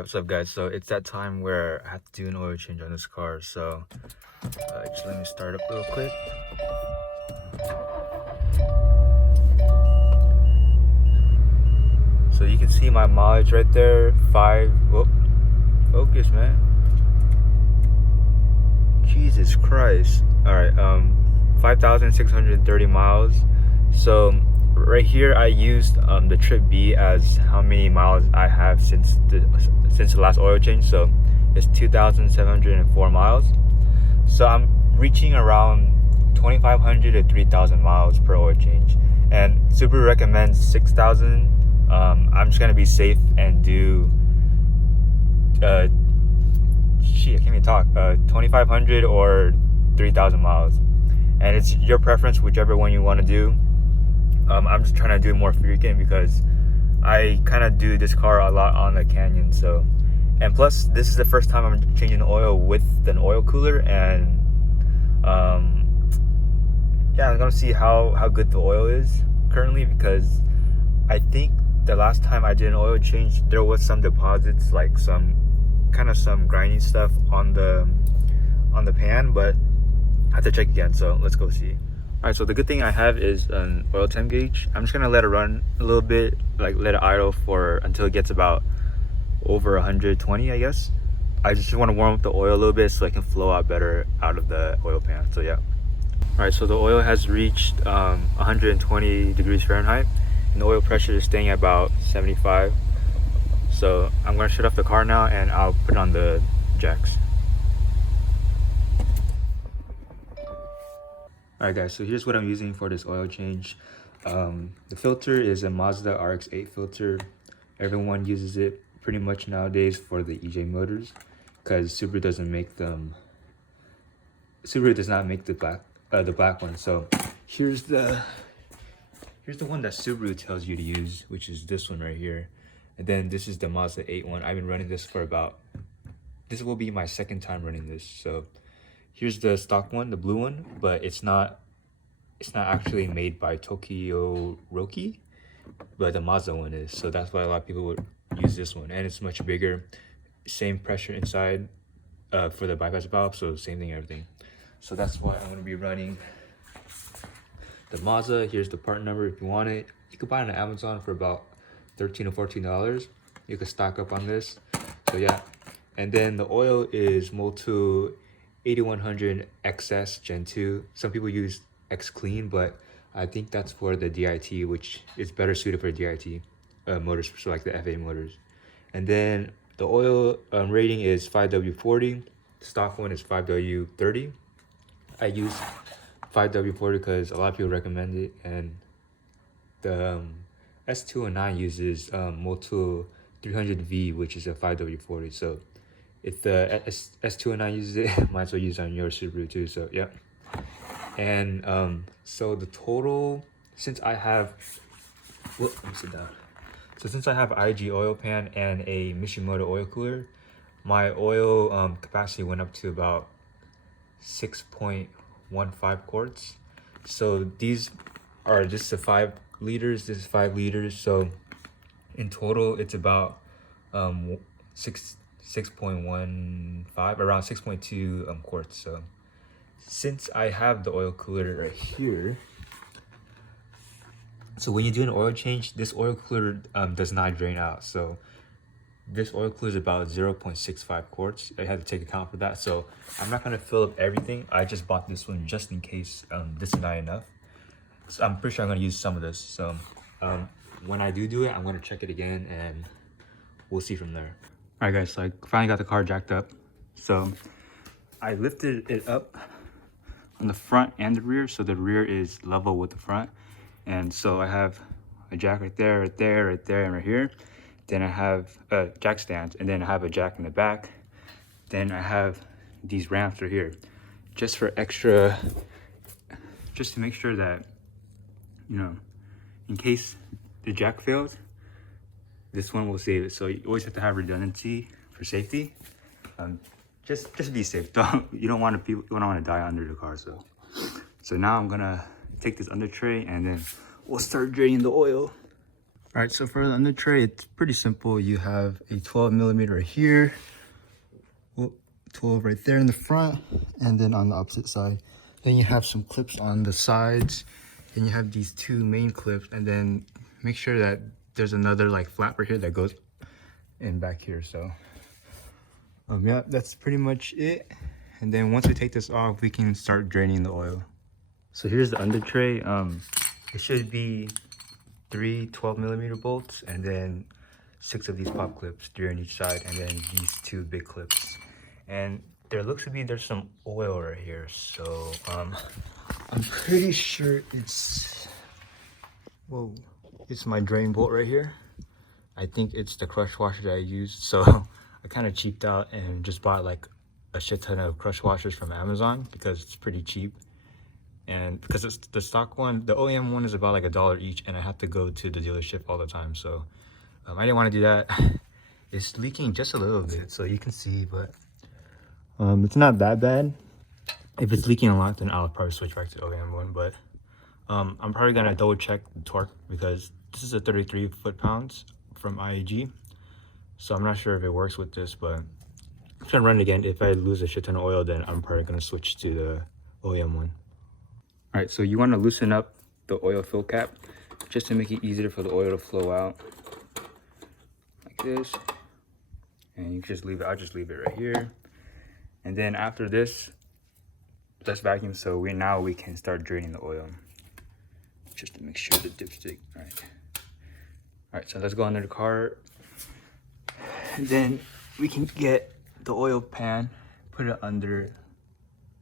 Alright, what's up guys? So it's that time where I have to do an oil change on this car, so just let me start up real quick. So you can see my mileage right there, whoa, focus man. Jesus Christ. Alright, 5,630 miles. So right here I used the trip B as how many miles I have since the last oil change. So it's 2,704 miles. So I'm reaching around 2,500 to 3,000 miles per oil change, and Subaru recommends 6,000. I'm just gonna be safe and do I can't even talk, 2,500 or 3,000 miles, and it's your preference, whichever one you want to do. I'm just trying to do it more frequent because I kind of do this car a lot on the Canyon. So, and plus this is the first time I'm changing oil with an oil cooler, and yeah, I'm gonna see how good the oil is currently, because I think the last time I did an oil change there was some deposits, like some grinding stuff on the pan, but I have to check again, so let's go see. Alright, so the good thing I have is an oil temp gauge. I'm just gonna let it run a little bit, like let it idle until it gets about over 120, I guess. I just want to warm up the oil a little bit so it can flow out better out of the oil pan. So yeah. Alright, so the oil has reached 120 degrees Fahrenheit, and the oil pressure is staying at about 75. So I'm gonna shut off the car now and I'll put on the jacks. Alright guys, so here's what I'm using for this oil change. The filter is a Mazda RX-8 filter. Everyone uses it pretty much nowadays for the EJ motors, because Subaru does not make the black one. So here's the one that Subaru tells you to use, which is this one right here. And then this is the Mazda 8 one. I've been running this for this will be my second time running this. So here's the stock one, the blue one, but it's not actually made by Tokyo Roki, but the Mazda one is. So that's why a lot of people would use this one, and it's much bigger, same pressure inside for the bypass valve, so same thing, everything. So that's why I'm going to be running the Mazda. Here's the part number if you want it. You can buy it on Amazon for about $13 to $14. You can stock up on this. So yeah, and then the oil is Motul 8100 X-cess Gen 2. Some people use X Clean, but I think that's for the DIT, which is better suited for DIT motors, so like the FA motors. And then the oil rating is 5W40. Stock one is 5W30. I use 5W40 because a lot of people recommend it, and the S209 uses Motul 300V, which is a 5W40. So if the S209 uses it, might as well use it on your Subaru too. So yeah. And so the total, since I have, let me sit down. So since I have IAG Oil Pan and a Mishimoto Oil Cooler, my oil capacity went up to about 6.15 quarts. So these are just the 5 liters. This is 5 liters. So in total, it's about 6.15, around 6.2 quarts. So since I have the oil cooler right here, so when you do an oil change, this oil cooler does not drain out. So this oil cooler is about 0.65 quarts. I had to take account for that. So I'm not gonna fill up everything. I just bought this one just in case this is not enough. So I'm pretty sure I'm gonna use some of this. So when I do it, I'm gonna check it again and we'll see from there. All right guys, so I finally got the car jacked up. So I lifted it up on the front and the rear, so the rear is level with the front. And so I have a jack right there, right there, right there, and right here. Then I have jack stands, and then I have a jack in the back. Then I have these ramps right here, just for extra, just to make sure that, you know, in case the jack fails, this one will save it. So you always have to have redundancy for safety. Just be safe. You don't want to die under the car. So now I'm gonna take this under tray and then we'll start draining the oil. All right, so for the under tray, it's pretty simple. You have a 12mm right here, 12 right there in the front, and then on the opposite side. Then you have some clips on the sides, and you have these two main clips, and then make sure that there's another like flap right here that goes in back here. So yeah, that's pretty much it. And then once we take this off, we can start draining the oil. So here's the under tray. It should be 3 12mm bolts, and then 6 of these pop clips, 3 on each side, and then these 2 big clips. And there looks to be there's some oil right here, so I'm pretty sure it's my drain bolt right here. I think it's the crush washer that I used, so I kind of cheaped out and just bought like a shit ton of crush washers from Amazon because it's pretty cheap. And because it's the stock one, the OEM one is about like $1 each, and I have to go to the dealership all the time, so I didn't want to do that. It's leaking just a little bit, so you can see, but it's not that bad. If it's leaking a lot, then I'll probably switch back to the OEM one, but I'm probably gonna double check the torque because this is a 33 foot-pounds from IAG, so I'm not sure if it works with this, but I'm gonna run it again. If I lose a shit ton of oil, then I'm probably gonna switch to the OEM one. All right, so you want to loosen up the oil fill cap just to make it easier for the oil to flow out like this. And you just leave it, I'll just leave it right here. And then after this, let's vacuum so now we can start draining the oil. Just to make sure the dipstick, all right, so let's go under the car. And then we can get the oil pan, put it under,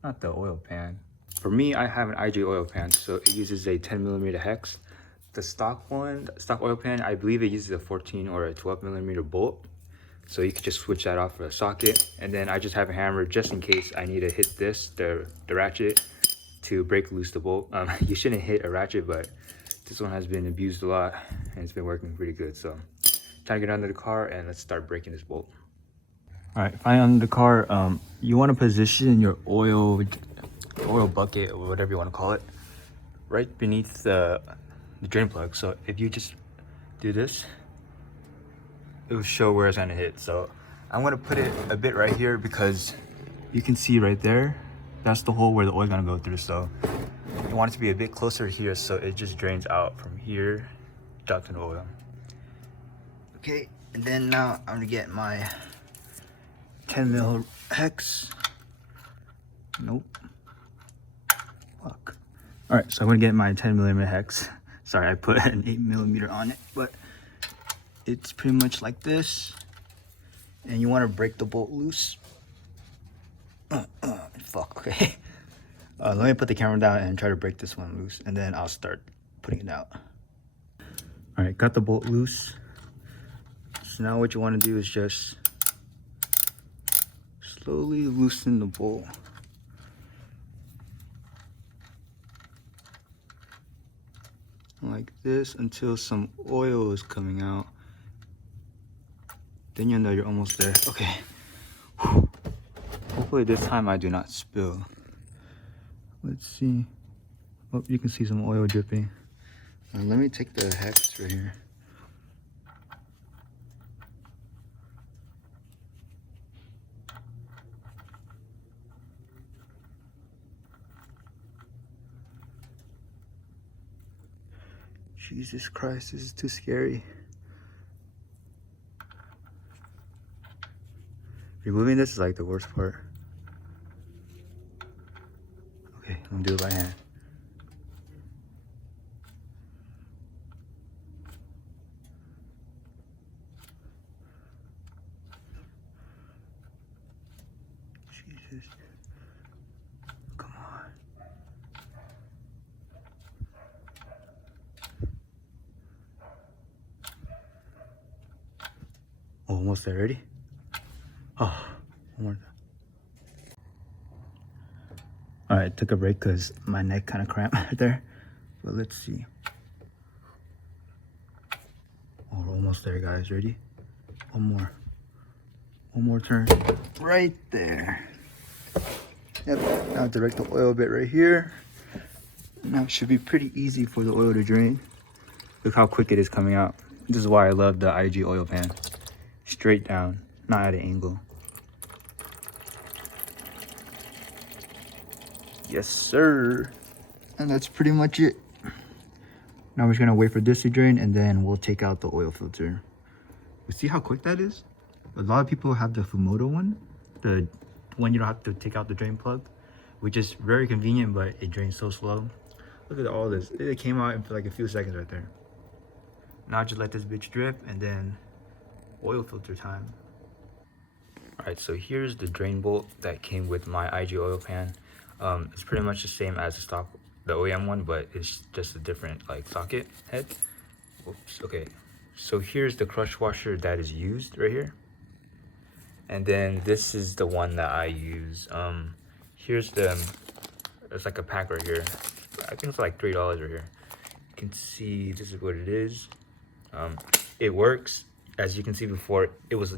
not the oil pan. For me, I have an IAG Oil Pan, so it uses a 10mm hex. The stock oil pan, I believe it uses a 14 or a 12mm bolt. So you can just switch that off for a socket. And then I just have a hammer just in case I need to hit this, the ratchet, to break loose the bolt. You shouldn't hit a ratchet, but this one has been abused a lot and it's been working pretty good. So time to get under the car and let's start breaking this bolt. All right, finally under the car, you want to position your oil bucket or whatever you want to call it right beneath the drain plug. So if you just do this, it will show where it's going to hit. So I'm going to put it a bit right here because you can see right there, that's the hole where the oil is going to go through. So you want it to be a bit closer here so it just drains out from here, drops in the oil. Okay, and then now I'm going to get my 10mm hex. Nope. Fuck. All right, so I'm gonna get my 10mm hex. Sorry, I put an 8mm on it, but it's pretty much like this. And you want to break the bolt loose. Fuck. Okay. Let me put the camera down and try to break this one loose, and then I'll start putting it out. All right, got the bolt loose. So now what you want to do is just slowly loosen the bolt. Like this until some oil is coming out. Then you know you're almost there. Okay. Whew. Hopefully this time I do not spill. Let's see. Oh, you can see some oil dripping. Let me take the hex right here. Jesus Christ, this is too scary. Removing this is like the worst part. Okay, I'm gonna do it by hand. Jesus. Come on. Oh, almost there, ready? Oh, one more time. All right, took a break because my neck kind of cramped right there. But let's see. Oh, we're almost there, guys. Ready? One more turn. Right there. Yep, now direct the oil bit right here. Now it should be pretty easy for the oil to drain. Look how quick it is coming out. This is why I love the IAG Oil Pan. Straight down, not at an angle. Yes, sir. And that's pretty much it. Now we're just gonna wait for this to drain, and then we'll take out the oil filter. You see how quick that is? A lot of people have the Mishimoto one, the one you don't have to take out the drain plug, which is very convenient, but it drains so slow. Look at all this. It came out in like a few seconds right there. Now just let this bitch drip, and then oil filter time. All right, so here's the drain bolt that came with my IAG Oil Pan. It's pretty much the same as the OEM one, but it's just a different like socket head. Oops, okay. So here's the crush washer that is used right here. And then this is the one that I use. Here's it's like a pack right here. I think it's like $3 right here. You can see this is what it is. It works. As you can see before, it was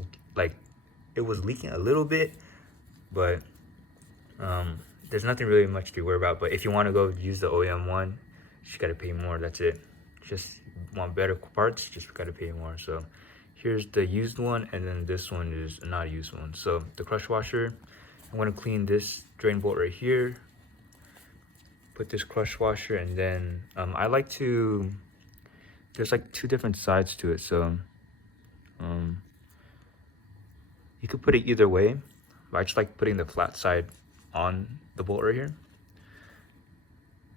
leaking a little bit, but there's nothing really much to worry about. But if you want to go use the OEM one, you just gotta pay more. That's it. Just want better parts, just gotta pay more. So here's the used one, and then this one is not a used one. So the crush washer, I'm gonna clean this drain bolt right here, put this crush washer, and then I like to, there's like two different sides to it, so you could put it either way, but I just like putting the flat side on the bolt right here,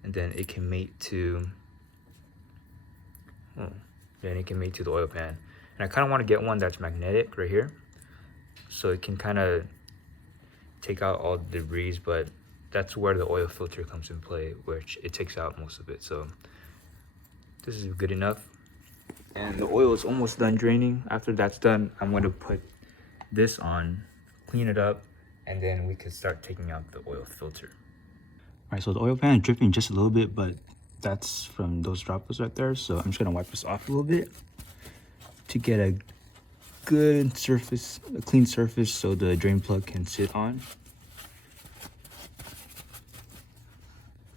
and then it can mate to the oil pan. And I kind of want to get one that's magnetic right here, so it can kind of take out all the debris, but that's where the oil filter comes in play, which it takes out most of it. So this is good enough. And the oil is almost done draining. After that's done, I'm going to put this on, clean it up, and then we can start taking out the oil filter. All right, so the oil pan is dripping just a little bit, but that's from those droplets right there. So I'm just gonna wipe this off a little bit to get a good surface, a clean surface, so the drain plug can sit on.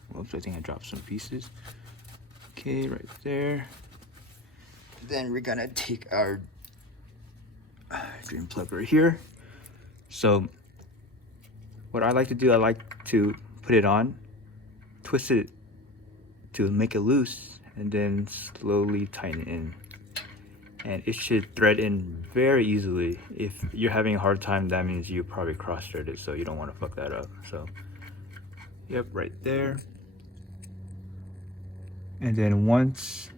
Whoops, I think I dropped some pieces. Okay, right there. Then we're gonna take our drain plug right here. So what I like to do, I like to put it on, twist it to make it loose, and then slowly tighten it in. And it should thread in very easily. If you're having a hard time, that means you probably cross-thread it, so you don't want to fuck that up. So yep, right there. And then once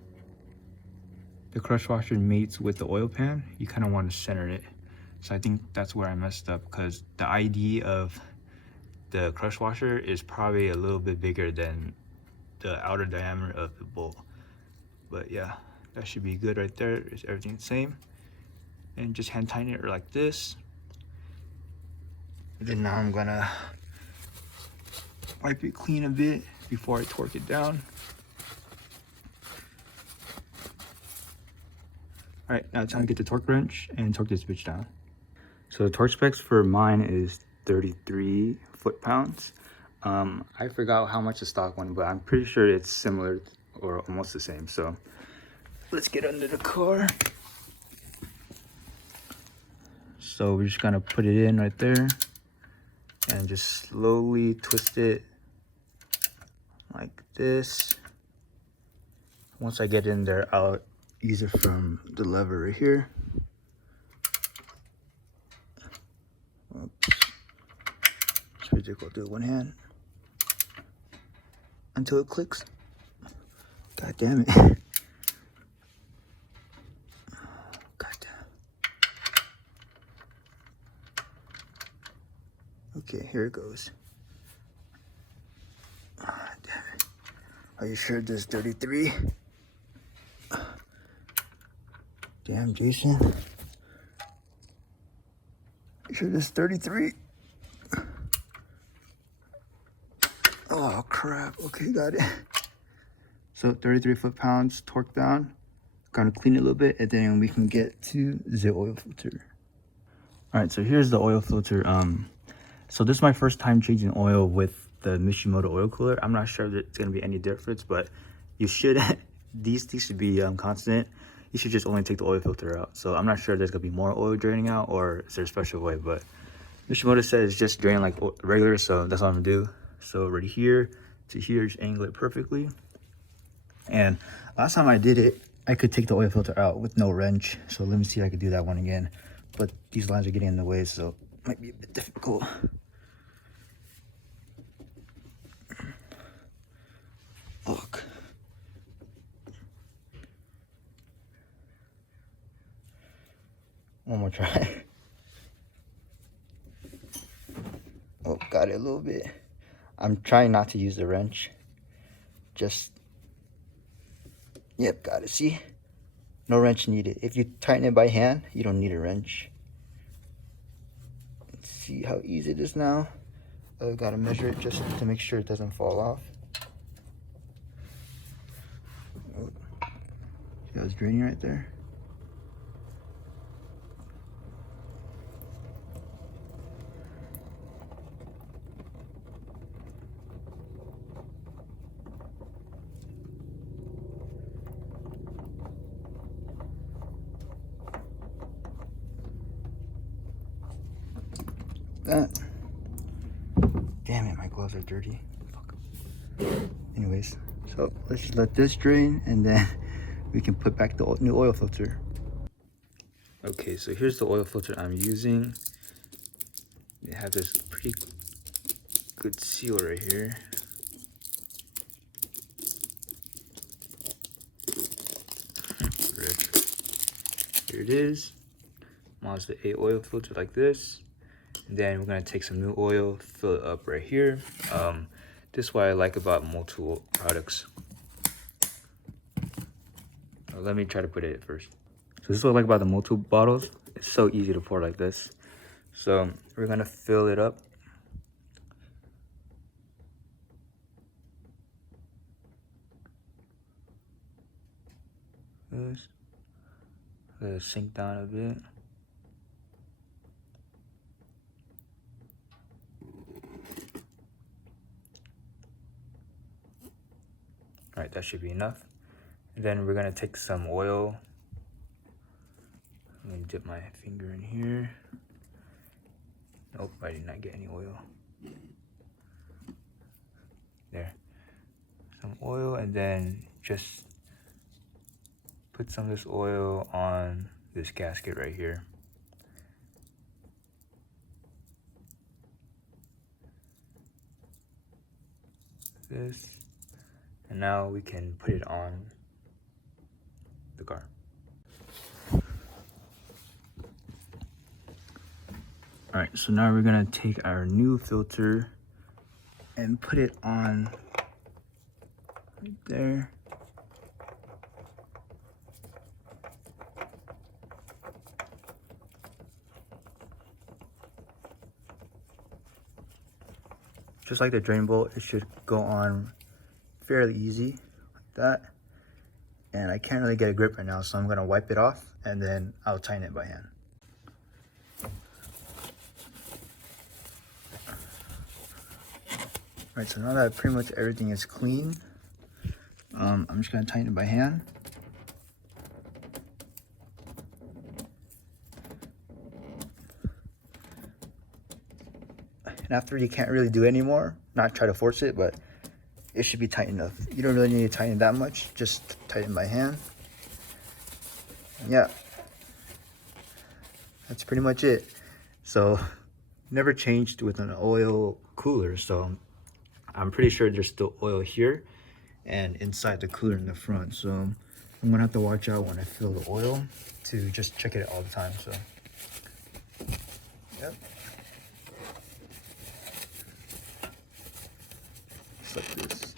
the crush washer mates with the oil pan, you kind of want to center it. So I think that's where I messed up, because the ID of the crush washer is probably a little bit bigger than the outer diameter of the bolt. But yeah, that should be good right there. Is everything the same? And just hand tighten it like this. And then now I'm gonna wipe it clean a bit before I torque it down. All right, now it's time to get the torque wrench and torque this bitch down. So the torque specs for mine is 33 foot-pounds. I forgot how much the stock one, but I'm pretty sure it's similar or almost the same. So let's get under the car. So we're just gonna put it in right there and just slowly twist it like this. Once I get in there, I'll ease it from the lever right here. Oops. It's pretty difficult to do it with one hand until it clicks. God damn it. God damn. Okay, here it goes. Ah, damn it. Are you sure there's 33? Damn, Jason. You sure there's 33? Oh, crap. Okay, got it. So 33 foot-pounds, torque down. Gonna clean it a little bit, and then we can get to the oil filter. All right, so here's the oil filter. So this is my first time changing oil with the Mishimoto Oil Cooler. I'm not sure that it's gonna be any difference, but you should, these should be constant. you should just only take the oil filter out. So I'm not sure if there's gonna be more oil draining out or is there a special way, but Mishimoto says it's just drain like regular, so that's what I'm gonna do. So right here to here, just angle it perfectly. And last time I did it, I could take the oil filter out with no wrench. So let me see if I could do that one again. But these lines are getting in the way, so it might be a bit difficult. Look. One more try. Oh, got it a little bit. I'm trying not to use the wrench. Just, yep, got it. See? No wrench needed. If you tighten it by hand, you don't need a wrench. Let's see how easy it is now. Gotta measure it just to make sure it doesn't fall off. Oh, see how it's draining right there? That. Damn it, my gloves are dirty. Fuck. Anyways, so let's just let this drain and then we can put back the new oil filter. Okay, so here's the oil filter I'm using. They have this pretty good seal right here. Here it is. Mazda 8 oil filter like this. And then we're gonna take some new oil, fill it up right here. This is what I like about Motul products. Let me try to put it first. So this is what I like about the Motul bottles. It's so easy to pour like this. So we're gonna fill it up. This. Let it sink down a bit. All right, that should be enough. And then we're gonna take some oil. Let me dip my finger in here. Nope, I did not get any oil. There. Some oil, and then just put some of this oil on this gasket right here. This. And now we can put it on the car. All right, so now we're gonna take our new filter and put it on right there. Just like the drain bolt, it should go on fairly easy like that. And I can't really get a grip right now, so I'm gonna wipe it off and then I'll tighten it by hand. All right, so now that pretty much everything is clean, I'm just gonna tighten it by hand. And after you can't really do anymore, not try to force it, but it should be tight enough. You don't really need to tighten that much, just tighten by hand. Yeah, that's pretty much it. So never changed with an oil cooler, so I'm pretty sure there's still oil here and inside the cooler in the front. So I'm gonna have to watch out when I fill the oil to just check it all the time. So yep. Just like this.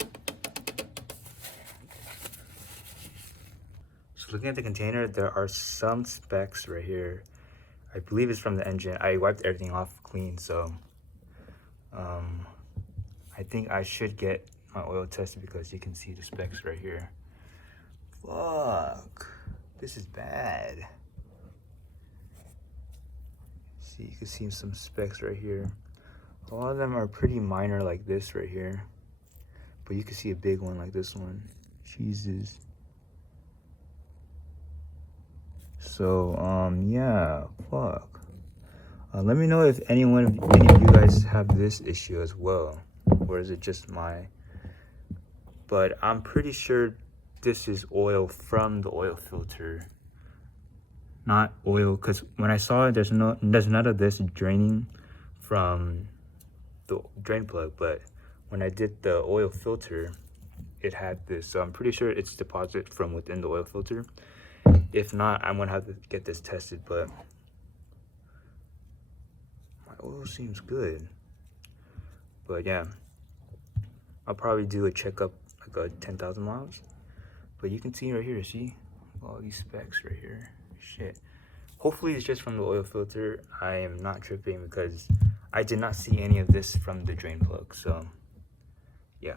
So looking at the container, there are some specks right here. I believe it's from the engine. I wiped everything off clean, so I think I should get my oil tested because you can see the specks right here. Fuck, this is bad. See, you can see some specks right here. A lot of them are pretty minor like this right here, but you can see a big one like this one. Jesus. So yeah, fuck. Let me know if any of you guys have this issue as well, or is it just my? But I'm pretty sure this is oil from the oil filter, not oil. Because when I saw it, there's none of this draining from the drain plug. But when I did the oil filter, it had this. So I'm pretty sure it's deposit from within the oil filter. If not, I'm gonna have to get this tested. But my oil seems good. But yeah, I'll probably do a checkup like 10,000 miles. But you can see right here, see all these specs right here. Shit. Hopefully it's just from the oil filter. I am not tripping because I did not see any of this from the drain plug. So yeah.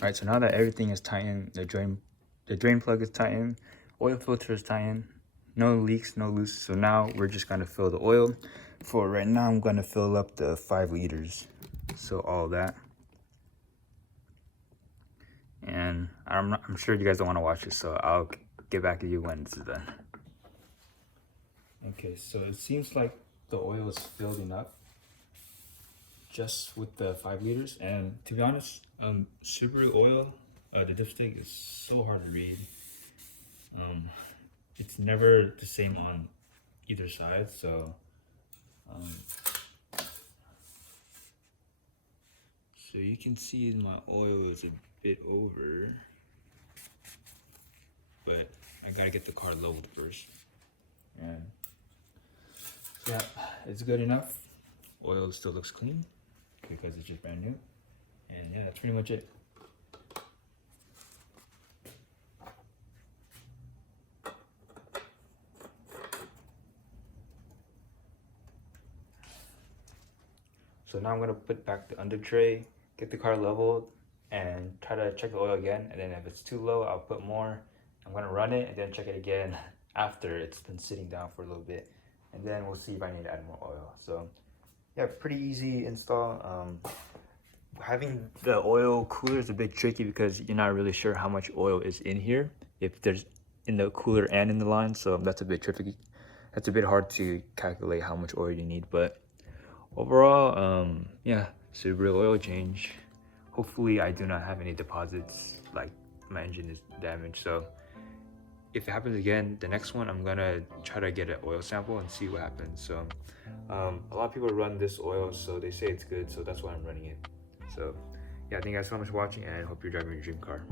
Alright, so now that everything is tightened, the drain plug is tightened, oil filter is tightened, no leaks, no loose. So now we're just gonna fill the oil. For right now, I'm gonna fill up the 5 liters. So all that. And I'm sure you guys don't want to watch this, so I'll get back to you when this is done. Okay, so it seems like the oil is filling up just with the 5 liters. And to be honest, Subaru oil, the dipstick is so hard to read. It's never the same on either side, so so you can see my oil is a bit over, but I gotta get the car leveled first. And yeah, it's good enough. Oil still looks clean because it's just brand new. And yeah, that's pretty much it. So now I'm gonna put back the under tray, get the car leveled, and try to check the oil again. And then if it's too low, I'll put more. I'm gonna run it and then check it again after it's been sitting down for a little bit. And then we'll see if I need to add more oil. So yeah, pretty easy install. Having the oil cooler is a bit tricky because you're not really sure how much oil is in here, if there's in the cooler and in the line. So that's a bit tricky. That's a bit hard to calculate how much oil you need. But overall, yeah, Subaru oil change. Hopefully I do not have any deposits, like my engine is damaged. So if it happens again, the next one I'm gonna try to get an oil sample and see what happens. So a lot of people run this oil, so they say it's good, so that's why I'm running it. So yeah, thank you guys so much for watching, and I hope you're driving your dream car.